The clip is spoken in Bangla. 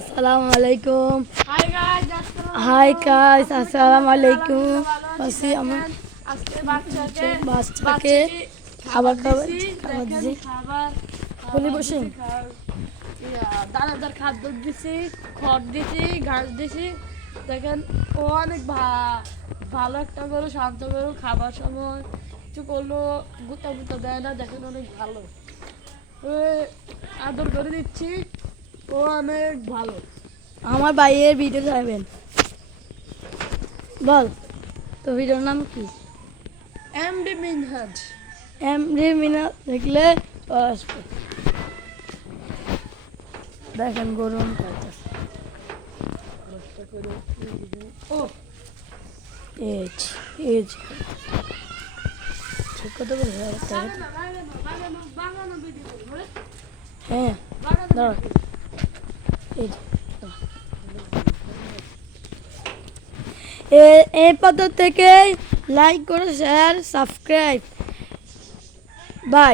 আসসালামু আলাইকুম। হাই গাইস আসসালামু আলাইকুম। আছি আমি আজকে বাচ্চাকে খাবার দিছি বলি বসে দানাদার খাদ্য দিছি, খড় দিছি, ঘাস দিছি। দেখেন ও অনেক ভালো একটা গরু, শান্ত গরু। খাবার সময় কিছু করলো গুতা গুতা দেয় না, দেখেন অনেক ভালো। আদর করে দিচ্ছি, ও অনেক ভালো। আমার ভাইয়ের ভিডিও চাইবেন, বল তো ভিডিওর নাম কি? এমডি মিনহাজ। এমডি মিনা দেখলে আসবে। দেখেন গরম খাইতেছে। ও এজ এজ ঠিক কথা বলে হ্যাঁ দাঁড়া এজ এই পদ্ধতি থেকে লাইক করে শেয়ার সাবস্ক্রাইব বাই।